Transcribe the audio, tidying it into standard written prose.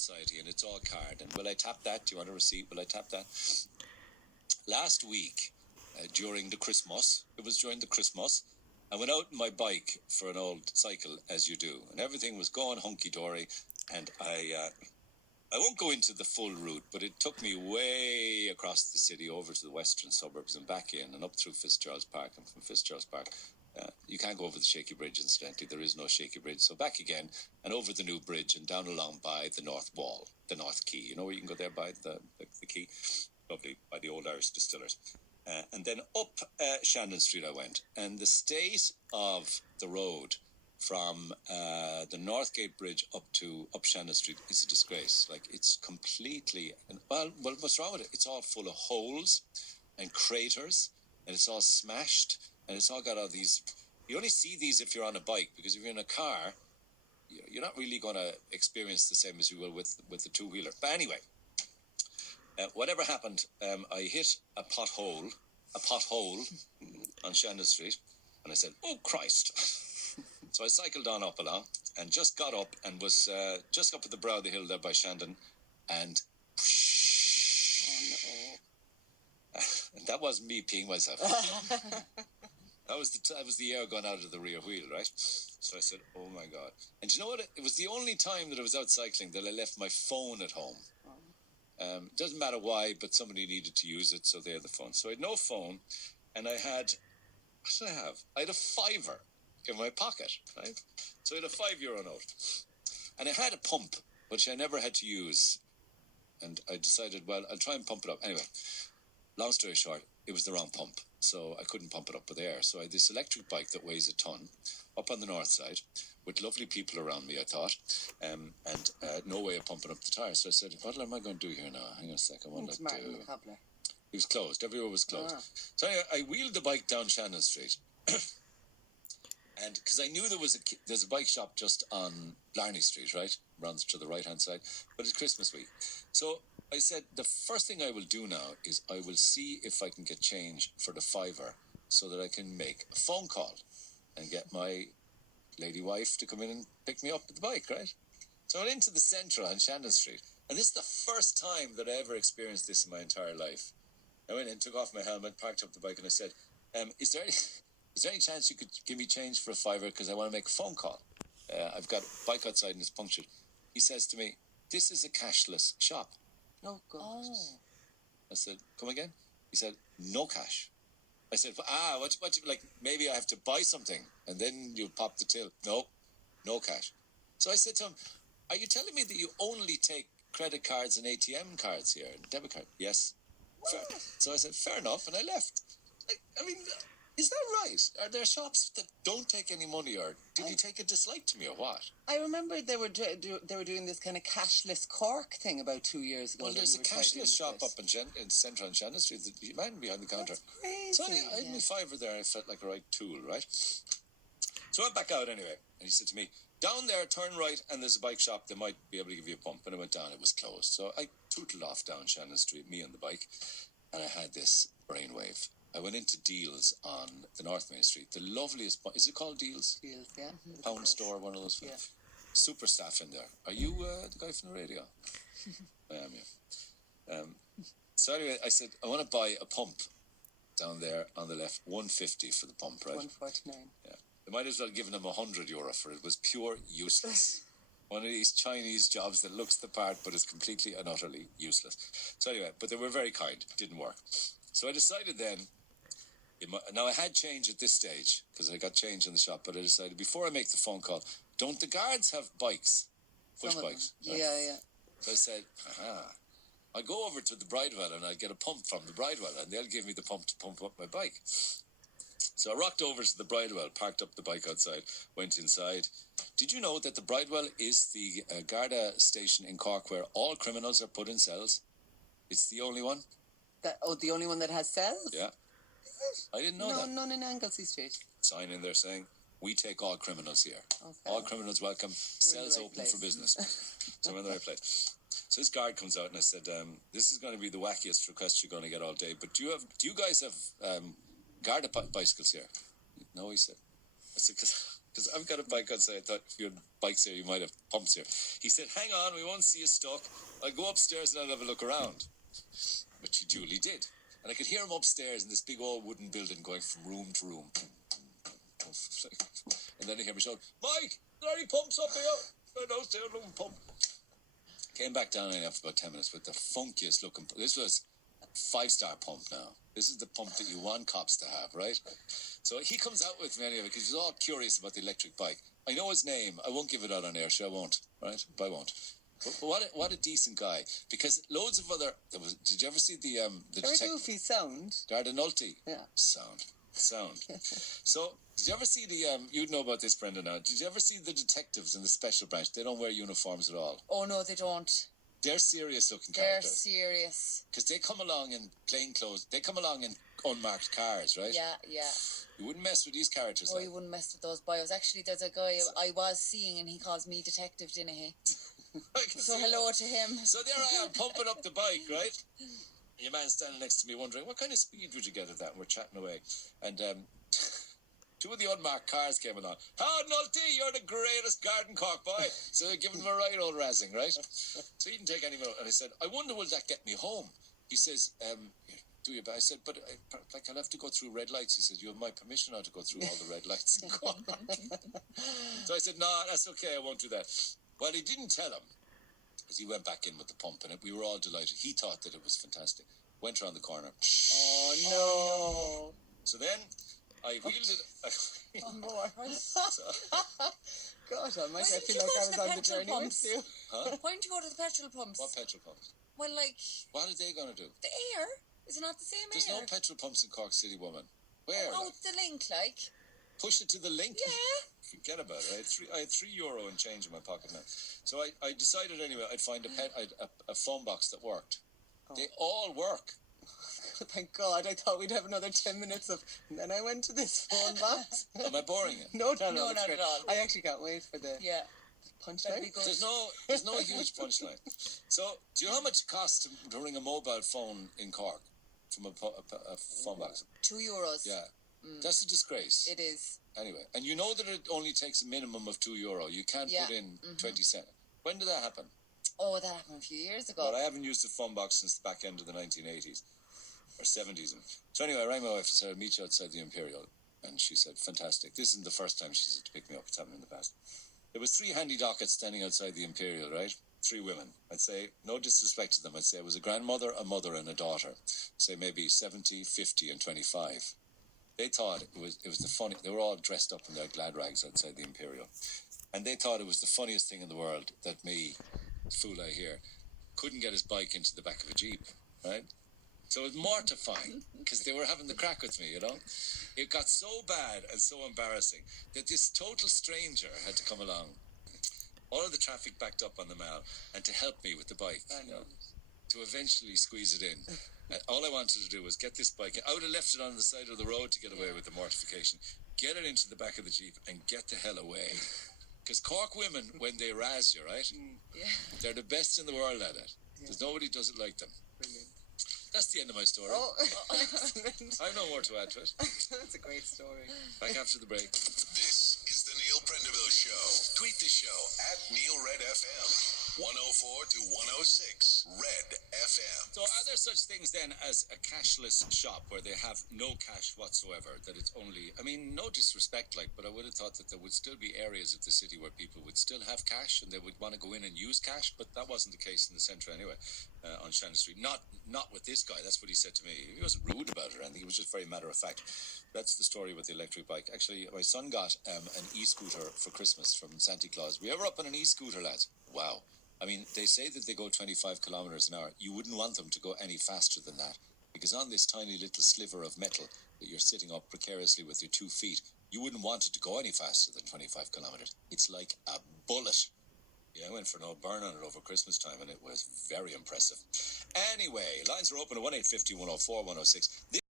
society, and it's all card. And will I tap that? Do you want a receipt? Will I tap that? Last week, during the Christmas, I went out on my bike for an old cycle, as you do, and everything was going hunky-dory, and I won't go into the full route, but it took me way across the city over to the western suburbs and back in and up through Fitzgerald's Park, and from Fitzgerald's Park, you can't go over the Shaky Bridge, incidentally. There is no Shaky Bridge. So back again and over the new bridge and down along by the North Wall, the North Quay. You know where you can go there by the quay? Lovely, by the old Irish distillers. And then up Shannon Street I went. And the state of the road from the Northgate Bridge up Shannon Street is a disgrace. Like, it's completely... Well, what's wrong with it? It's all full of holes and craters, and it's all smashed. And it's all got all these... You only see these if you're on a bike, because if you're in a car, you're not really going to experience the same as you will with the two-wheeler. But anyway, whatever happened, I hit a pothole on Shannon Street, and I said, "Oh, Christ." So I cycled on up along, and just got up, and was just up at the brow of the hill there by Shandon, and... And that wasn't me peeing myself. That was the air going out of the rear wheel, right? So I said, "Oh my God!" And you know what? It was the only time that I was out cycling that I left my phone at home. Doesn't matter why, but somebody needed to use it, so they had the phone. So I had no phone, and I had... What did I have? I had a £5 in my pocket, right? So I had a €5 note, and I had a pump, which I never had to use. And I decided, well, I'll try and pump it up. Anyway, long story short, it was the wrong pump. So I couldn't pump it up with air. So I had this electric bike that weighs a ton up on the north side with lovely people around me, I thought, and no way of pumping up the tires. So I said, what am I going to do here now? Hang on a second. It's Martin the Cobbler. It was closed. Everywhere was closed. So I wheeled the bike down Shannon Street. And because I knew there's a bike shop just on Blarney Street, right? Runs to the right-hand side. But it's Christmas week. So I said, the first thing I will do now is I will see if I can get change for the £5 so that I can make a phone call and get my lady wife to come in and pick me up with the bike, right? So I went into the centre on Shannon Street. And this is the first time that I ever experienced this in my entire life. I went in, took off my helmet, parked up the bike, and I said, is there any chance you could give me change for a £5 because I want to make a phone call? I've got a bike outside and it's punctured. He says to me, "This is a cashless shop." Oh, God. Oh. I said, "Come again?" He said, "No cash." I said, what, like, maybe I have to buy something and then you'll pop the till. No cash. So I said to him, "Are you telling me that you only take credit cards and ATM cards here, and debit card?" "Yes." So I said, "Fair enough," and I left. I mean, is that right? Are there shops that don't take any money, or did you take a dislike to me, or what? I remember they were doing this kind of cashless Cork thing about 2 years ago. Well, there's a cashless shop up in Central on Shannon Street, the man behind the counter. That's crazy. So I had my £5 there, I felt like a right tool, right? So I went back out anyway, and he said to me, "Down there, turn right, and there's a bike shop, they might be able to give you a pump." And I went down, it was closed. So I tootled off down Shannon Street, me on the bike, and I had this brainwave. I went into Deals on the North Main Street, the loveliest... Is it called Deals? Deals, yeah. Pound store, one of those. Yeah. Super staff in there. Are you the guy from the radio? I am, yeah. So anyway, I said, I want to buy a pump down there on the left, $150 for the pump, right? $149. Yeah. They might as well have given him €100 for it. It was pure useless. One of these Chinese jobs that looks the part but is completely and utterly useless. So anyway, but they were very kind. It didn't work. So I decided then... Now, I had change at this stage, because I got change in the shop, but I decided, before I make the phone call, don't the guards have bikes? Push bikes. Right? Yeah. So I said, I'll go over to the Bridewell and I'll get a pump from the Bridewell, and they'll give me the pump to pump up my bike. So I rocked over to the Bridewell, parked up the bike outside, went inside. Did you know that the Bridewell is the Garda station in Cork where all criminals are put in cells? It's the only one. The only one that has cells? Yeah. I didn't know that. None in Anglesey Street. Sign in there saying, "We take all criminals here. Okay. All criminals welcome. Cells open for business." So we're in the right place. So this guard comes out and I said, "This is going to be the wackiest request you're going to get all day. But do you guys have Garda bicycles here?" "No," he said. I said, because I've got a bike outside. I thought if you had bikes here, you might have pumps here. He said, hang on, we won't see you stuck. I'll go upstairs and I'll have a look around. Which he duly did. And I could hear him upstairs in this big old wooden building going from room to room. And then I hear me shout, Mike, are there any pumps up here? Downstairs, looking pump. Came back down after about 10 minutes with the funkiest looking pump. This was a 5-star pump now. This is the pump that you want cops to have, right? So he comes out with me anyway because he's all curious about the electric bike. I know his name. I won't give it out on air, sure I won't, right? But I won't. But what a decent guy. Because loads of other... did you ever see the Very goofy sound. Dardanulti? Yeah. Sound. So, did you ever see you'd know about this, Brenda, now. Did you ever see the detectives in the special branch? They don't wear uniforms at all. Oh, no, they don't. They're serious-looking They're characters. serious. Because they come along in plain clothes. They come along in unmarked cars, right? Yeah. You wouldn't mess with these characters. Oh, you wouldn't mess with those bios. Actually, there's a guy I was seeing and he calls me Detective, didn't he? So hello to him. So there I am, pumping up the bike, right? Your man standing next to me wondering, what kind of speed would you get at that? And we're chatting away. And two of the unmarked cars came along. Oh, Nulty, you're the greatest garden Cork boy. So they're giving him a right old razzing, right? So he didn't take any more. And I said, I wonder, will that get me home? He says, do you? I said, but I'll have to go through red lights. He said, you have my permission now to go through all the red lights in Cork. So I said, no, that's okay, I won't do that. Well, he didn't tell him, because he went back in with the pump in it. We were all delighted. He thought that it was fantastic. Went around the corner. Oh, no. So then I wheeled it. More. God almighty, I feel like I was on the journey with you. Huh? Why don't you go to the petrol pumps? What petrol pumps? Well, like... What are they going to do? The air. Is it not the same There's air? no petrol pumps in Cork City, woman. Where? Oh, it's the link, like. Push it to the link? Yeah. Forget about it. I had €3 and change in my pocket now. So I decided anyway I'd find a phone box that worked. Oh. They all work. Thank God. I thought we'd have another 10 minutes of... And then I went to this phone box. Am I boring you? No, not great. at all. I actually can't wait for the punchline. There's no huge punchline. So, do you know how much it costs to ring a mobile phone in Cork from a phone box? €2. Yeah. That's a disgrace. It is. Anyway, and you know that it only takes a minimum of €2. You can't put in 20 cents. When did that happen? Oh, that happened a few years ago. Well, I haven't used a phone box since the back end of the 1980s or 70s. So anyway, I rang my wife and said, I'll meet you outside the Imperial. And she said, fantastic. This isn't the first time she said to pick me up. It's happened in the past. There was 3 handy dockets standing outside the Imperial, right? 3 women. I'd say, no disrespect to them, I'd say it was a grandmother, a mother, and a daughter. Say maybe 70, 50, and 25. They thought it was the funny. They were all dressed up in their glad rags outside the Imperial, and they thought it was the funniest thing in the world that me, fool I hear, couldn't get his bike into the back of a Jeep, right? So it was mortifying because they were having the crack with me, you know. It got so bad and so embarrassing that this total stranger had to come along. All of the traffic backed up on the mall, and to help me with the bike, you know, to eventually squeeze it in. All I wanted to do was get this bike. I would have left it on the side of the road to get away with the mortification. Get it into the back of the Jeep and get the hell away. Because Cork women, when they razz you, right? They're the best in the world at it. There's nobody does it like them. Brilliant. That's the end of my story. Oh, excellent. I have no more to add to it. That's a great story. Back after the break. This is the Neil Prendeville Show. Tweet the show at Neil Red FM. 104 to 106 Red FM. So are there such things then as a cashless shop where they have no cash whatsoever, that it's only, I mean, no disrespect, like, but I would have thought that there would still be areas of the city where people would still have cash and they would want to go in and use cash, but that wasn't the case in the centre anyway, on Shannon Street. Not with this guy, that's what he said to me. He wasn't rude about it or anything, he was just very matter of fact. That's the story with the electric bike. Actually, my son got an e-scooter for Christmas from Santa Claus. Were you ever up on an e-scooter, lads? Wow. I mean, they say that they go 25 kilometres an hour. You wouldn't want them to go any faster than that, because on this tiny little sliver of metal that you're sitting up precariously with your 2 feet, you wouldn't want it to go any faster than 25 kilometres. It's like a bullet. Yeah, I went for no burn on it over Christmas time, and it was very impressive. Anyway, lines are open at 1-850-104-106.